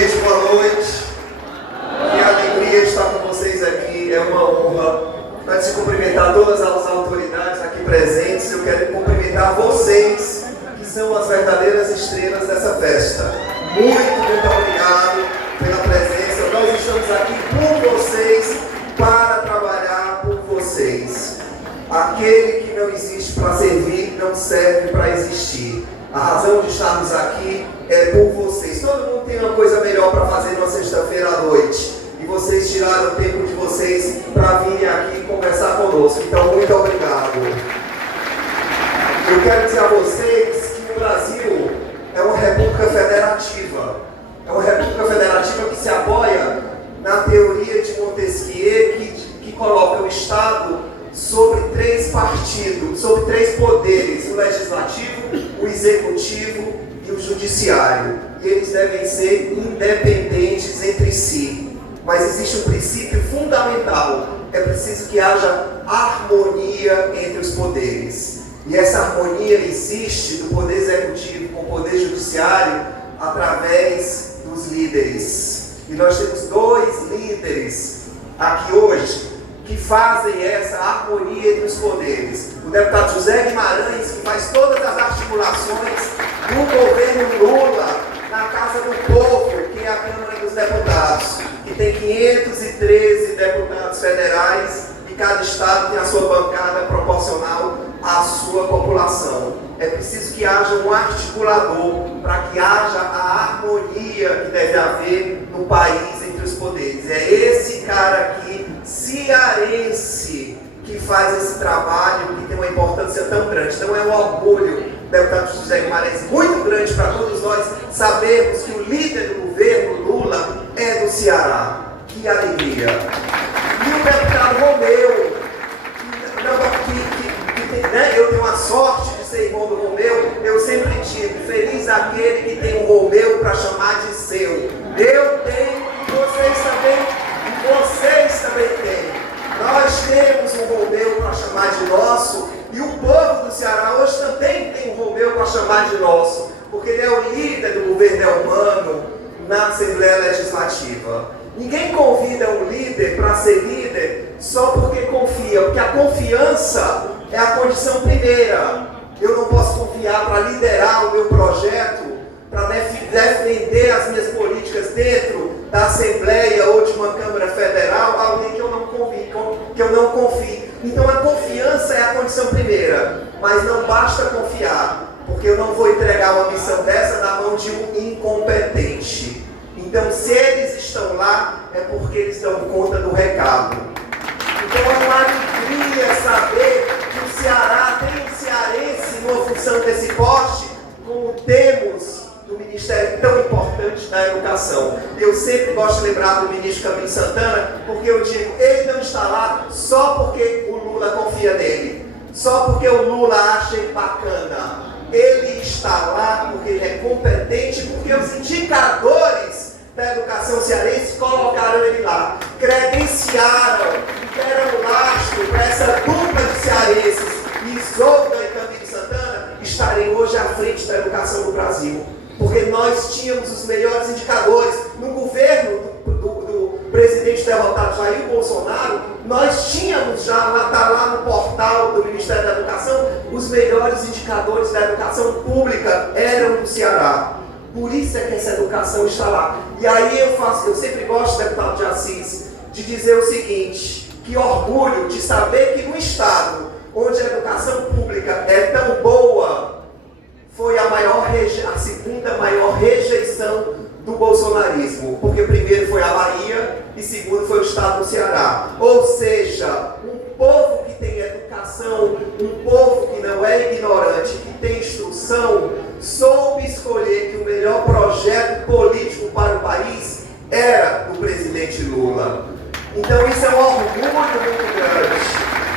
Gente, boa noite. Que alegria estar com vocês aqui. É uma honra. Antes de cumprimentar todas as autoridades aqui presentes, eu quero cumprimentar vocês, que são as verdadeiras estrelas dessa festa. Muito obrigado pela presença. Nós estamos aqui por vocês, para trabalhar por vocês. Aquele que não existe para servir, não serve para existir. A razão de estarmos aqui é por vocês. Todo mundo tem uma coisa melhor para fazer numa sexta-feira à noite. E vocês tiraram o tempo de vocês para virem aqui conversar conosco. Então, muito obrigado. Eu quero dizer a vocês que o Brasil é uma república federativa. É uma república federativa que se apoia na teoria de Montesquieu, que coloca o Estado sobre três partidos, sobre três poderes: o legislativo, o executivo e o judiciário. E eles devem ser independentes entre si. Mas existe um princípio fundamental: é preciso que haja harmonia entre os poderes. E essa harmonia existe do poder executivo com o poder judiciário através dos líderes. E nós temos dois líderes aqui hoje que fazem essa harmonia entre os poderes. O deputado José Guimarães, que faz todas as articulações do governo Lula na Casa do Povo, que é a Câmara dos Deputados, que tem 513 deputados federais e cada estado tem a sua bancada proporcional à sua população. É preciso que haja um articulador para que haja a harmonia que deve haver no país entre os poderes. É esse cara aqui, cearense, que faz esse trabalho, que tem uma importância tão grande. Então é um orgulho, deputado José Guimarães, muito grande para todos nós sabermos que o líder do governo, Lula, é do Ceará. Que alegria! E o deputado Romeu, eu tenho a sorte de ser irmão do Romeu. Eu sempre digo: feliz aquele que tem um Romeu para chamar de seu. Eu tenho e vocês também têm. Nós temos um Romeu para chamar de nosso, e o povo do Ceará hoje também tem um Romeu para chamar de nosso, porque ele é o líder do governo humano na Assembleia Legislativa. Ninguém convida um líder para ser líder só porque confia, porque a confiança é a condição primeira. Eu não posso confiar para liderar o meu projeto, para defender as minhas políticas dentro da Assembleia ou de uma Câmara Federal, alguém que eu não confie. Então a confiança é a condição primeira, mas não basta confiar, porque eu não vou entregar uma missão dessa na mão de um incompetente. Então, se eles estão lá, é porque eles dão conta do recado. Então é uma alegria saber que o Ceará tem um cearense numa função desse porte, como temos do Ministério tão importante da Educação. Eu sempre gosto de lembrar do ministro Camilo Santana, porque eu digo: ele não está lá só porque o Lula confia nele, só porque o Lula acha ele bacana. Ele está lá porque ele é competente, porque os indicadores da educação cearense colocaram ele lá, credenciaram, deram lastro para essa dupla de cearenses, Isolda e Camilo Santana, estarem hoje à frente da educação do Brasil. Porque nós tínhamos os melhores indicadores. No governo do presidente derrotado Jair Bolsonaro, nós tínhamos já, lá no portal do Ministério da Educação, os melhores indicadores da educação pública eram do Ceará. Por isso é que essa educação está lá. E aí eu sempre gosto, deputado de Assis, de dizer o seguinte: que orgulho de saber que no estado onde a educação pública é tão boa, foi a segunda maior rejeição do bolsonarismo, porque primeiro foi a Bahia e segundo foi o estado do Ceará. Ou seja, um povo que tem educação, um povo que não é ignorante, que tem instrução, soube escolher que o melhor projeto político para o país era do presidente Lula. Então isso é um orgulho muito grande.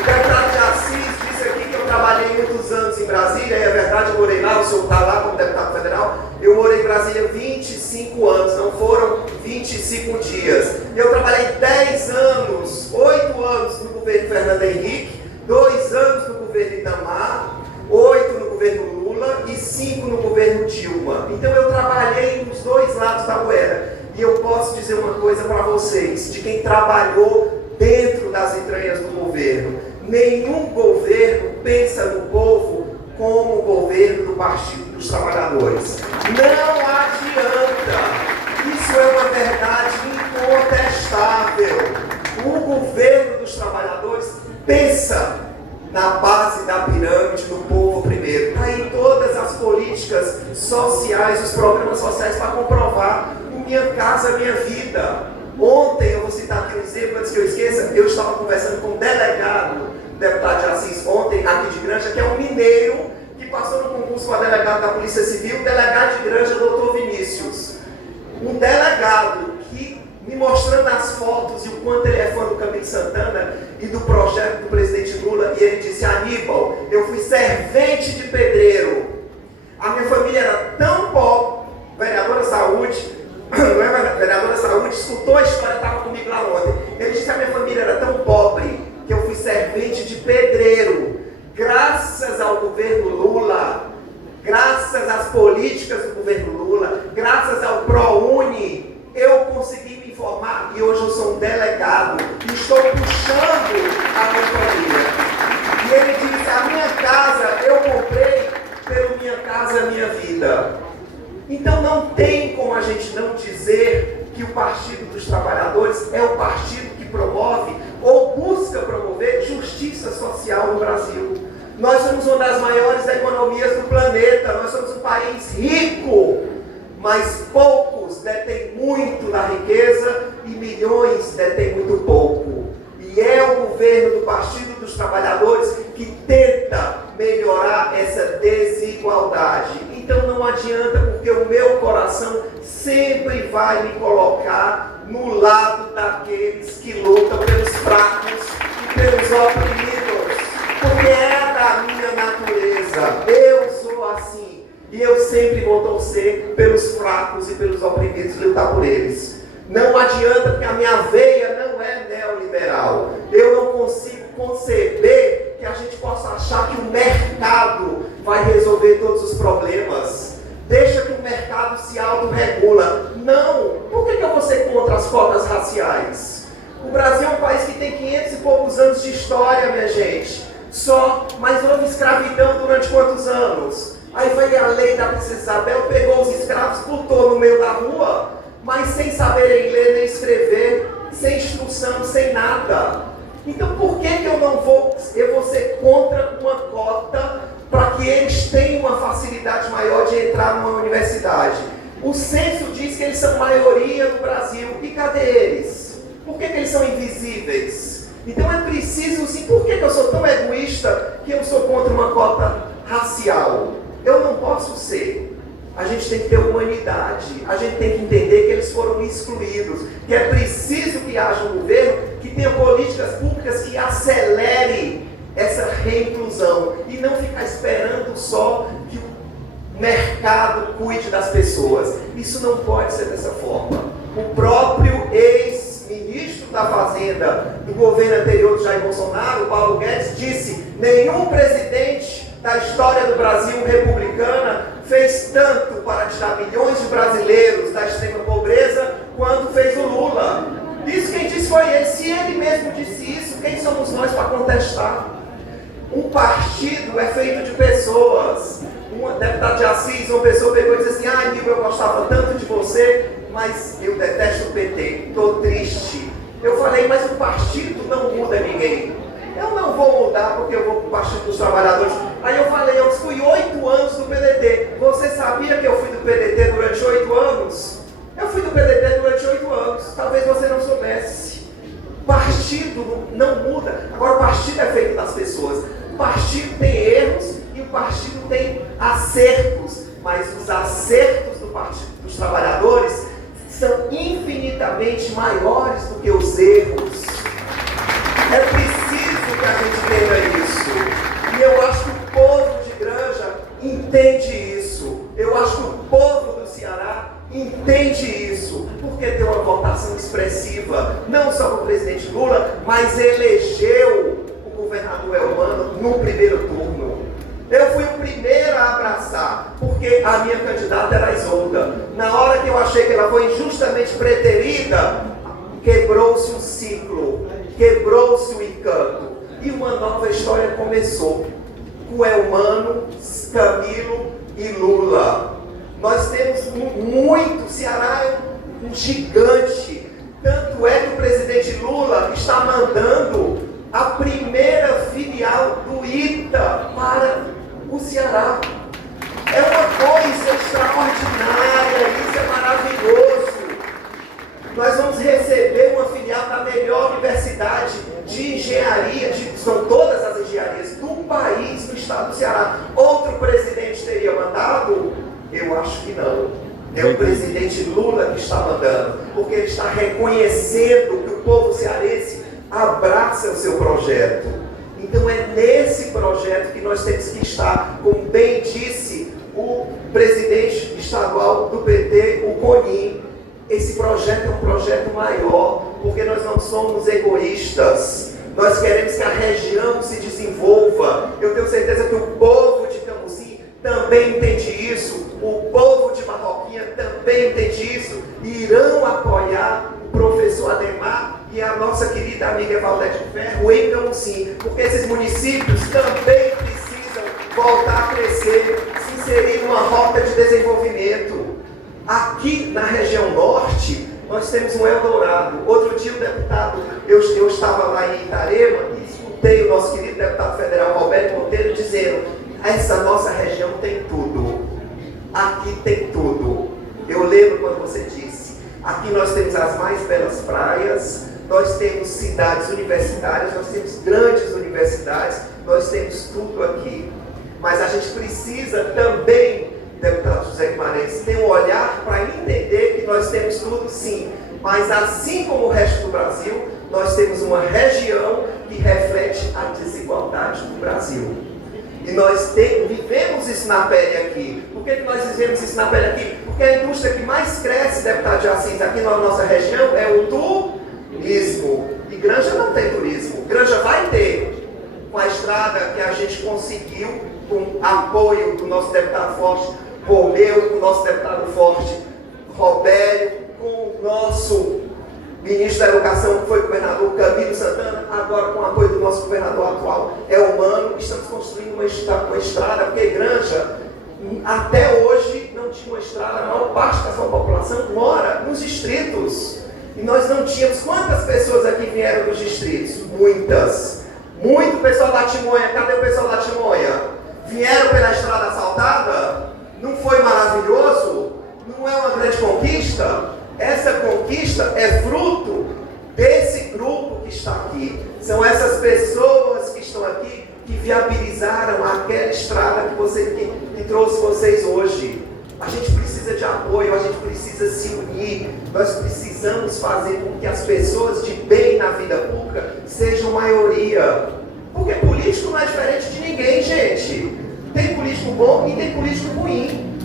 O deputado de Assis disse aqui que eu trabalhei muitos anos em Brasília, e é verdade, eu morei lá, o senhor está lá como deputado federal. Eu morei em Brasília 25 anos, não foram 25 dias. Eu trabalhei 10 anos, 8 anos no governo Fernando Henrique, 2 anos no governo Itamar, 8 no governo Lula e 5 no governo Dilma. Então eu trabalhei nos dois lados da moeda. E eu posso dizer uma coisa para vocês, de quem trabalhou dentro das entranhas do governo: nenhum governo pensa no povo como o governo do Partido dos Trabalhadores. Não adianta. Isso é uma verdade incontestável. O governo dos trabalhadores pensa na base da pirâmide do povo primeiro. Está aí todas as políticas sociais, os programas sociais para comprovar. O Minha Casa Minha Vida. Ontem, eu vou citar aqui um exemplo, antes que eu esqueça, eu estava conversando com um delegado, deputado de Assis, ontem, aqui de Granja, que é um mineiro, que passou no concurso para delegado da Polícia Civil, delegado de Granja, doutor Vinícius. Um delegado que, me mostrando as fotos e o quanto ele é fã do Camilo Santana e do projeto do presidente Lula, e ele disse: Aníbal, eu fui servente de pedreiro. A minha família era tão pobre, vereadora Saúde, não é, vereadora Saúde, escutou a história, estava comigo lá ontem. Ele disse que a minha família era tão pobre que eu fui servente de pedreiro. Graças ao governo Lula, graças às políticas do governo Lula, graças ao ProUni, eu consegui me informar e hoje eu sou um delegado e estou puxando a companhia. E ele disse: a minha casa eu comprei pelo Minha Casa Minha Vida. Então não tem como a gente não dizer que o Partido dos Trabalhadores é o partido que promove ou busca promover justiça social no Brasil. Nós somos uma das maiores economias do planeta, nós somos um país rico, mas poucos detêm muito da riqueza e milhões detêm muito pouco. E é o governo do Partido dos Trabalhadores que tenta melhorar essa desigualdade. Então não adianta, porque o meu coração sempre vai me colocar no lado daqueles que lutam pelos fracos e pelos oprimidos, porque é da minha natureza. Eu sou assim e eu sempre vou torcer pelos fracos e pelos oprimidos, lutar por eles. Não adianta, porque a minha veia não é neoliberal. Eu não consigo conceber que a gente possa achar que o mercado vai resolver todos os problemas. Deixa que o mercado se autorregula. Não! Por que eu vou ser contra as cotas raciais? O Brasil é um país que tem 500 e poucos anos de história, minha gente. Mas houve escravidão durante quantos anos? Aí veio a lei da Princesa Isabel, pegou os escravos, botou no meio da rua, mas sem saberem ler nem escrever, sem instrução, sem nada. Então por que eu vou ser contra uma cota para que eles tenham uma facilidade maior de entrar numa universidade? O censo diz que eles são maioria no Brasil. E cadê eles? Por que eles são invisíveis? Então é preciso, sim, por que eu sou tão egoísta que eu sou contra uma cota racial? Eu não posso ser. A gente tem que ter humanidade, a gente tem que entender que eles foram excluídos, que é preciso que haja um governo que tenha políticas públicas que acelere essa reinclusão e não ficar esperando só que o mercado cuide das pessoas. Isso não pode ser dessa forma. O próprio ex-ministro da Fazenda do governo anterior do Jair Bolsonaro, Paulo Guedes, disse: nenhum presidente da história do Brasil republicana fez tanto para tirar milhões de brasileiros da extrema pobreza quanto fez o Lula. Isso quem disse foi ele. Se ele mesmo disse isso, quem somos nós para contestar? Um partido é feito de pessoas. Uma deputada de Assis, uma pessoa pegou e disse assim: ah, Nil, eu gostava tanto de você, mas eu detesto o PT, estou triste. Eu falei: mas o partido não muda ninguém. Eu não vou mudar porque eu vou para o Partido dos Trabalhadores. Aí eu falei: eu fui 8 anos do PDT. Você sabia que eu fui do PDT durante 8 anos? Eu fui do PDT durante 8 anos. Talvez você não soubesse. Partido não muda. Agora, o partido é feito das pessoas. O partido tem erros e o partido tem acertos. Mas os acertos do Partido dos Trabalhadores são infinitamente maiores do que os erros. É preciso que a gente entenda isso. E eu acho que o povo de Granja entende isso. Eu acho que o povo do Ceará entende isso. Porque deu uma votação expressiva, não só para o presidente Lula, mas elegeu o governador Elmano no primeiro turno. Eu fui o primeiro a abraçar. porque a minha candidata era a Isolda. Na hora que eu achei que ela foi injustamente preterida, quebrou-se um ciclo, quebrou-se o encanto, e uma nova história começou, com Elmano, Camilo e Lula. Nós temos muito, Ceará é um gigante, tanto é que o presidente Lula está mandando a primeira filial do ITA para o Ceará. É uma coisa extraordinária, isso é maravilhoso. Nós vamos receber uma filial da melhor universidade de engenharia, são todas as engenharias do país, do estado do Ceará. Outro presidente teria mandado? Eu acho que não. É o presidente Lula que está mandando, porque ele está reconhecendo que o povo cearense abraça o seu projeto. Então é nesse projeto que nós temos que estar, como bem disse o presidente estadual do PT, o Conin. Esse projeto é um projeto maior, porque nós não somos egoístas. Nós queremos que a região se desenvolva. Eu tenho certeza que o povo de Camusim também entende isso. O povo de Barroquinha também entende isso. E irão apoiar o professor Ademar e a nossa querida amiga Valdete Ferro em Camusim, porque esses municípios também precisam voltar a crescer, se inserir numa rota de desenvolvimento. Aqui na região norte, nós temos um Eldorado. Outro dia o deputado, eu estava lá em Itarema e escutei o nosso querido deputado federal Roberto Monteiro dizendo: essa nossa região tem tudo. Aqui tem tudo. Eu lembro quando você disse, aqui nós temos as mais belas praias, nós temos cidades universitárias, nós temos grandes universidades, nós temos tudo aqui. Mas a gente precisa também, deputado José Guimarães, ter um olhar para entender que nós temos tudo sim, mas assim como o resto do Brasil, nós temos uma região que reflete a desigualdade do Brasil. E nós vivemos isso na pele aqui. Por que nós vivemos isso na pele aqui? Porque a indústria que mais cresce, deputado Jacinto, aqui na nossa região é o turismo. E Granja não tem turismo. Granja vai ter, com a estrada que a gente conseguiu, com apoio do nosso deputado Forte Romeu, com o nosso deputado Forte Robério, com o nosso ministro da Educação, que foi governador Camilo Santana, agora com o apoio do nosso governador atual, Elmano, estamos construindo uma estrada, porque Granja, até hoje, não tinha uma estrada, a maior parte da sua população mora nos distritos. E nós não tínhamos. Quantas pessoas aqui vieram dos distritos? Muitas. Muito pessoal da Timonha. Cadê o pessoal da Timonha? Vieram pela estrada asfaltada? Não foi maravilhoso? Não é uma grande conquista? Essa conquista é fruto desse grupo que está aqui. São essas pessoas que estão aqui que viabilizaram aquela estrada que trouxe vocês hoje. A gente precisa de apoio, a gente precisa se unir. Nós precisamos fazer com que as pessoas de bem na vida pública sejam maioria. Porque político não é diferente de ninguém, gente. Tem político bom e tem político ruim.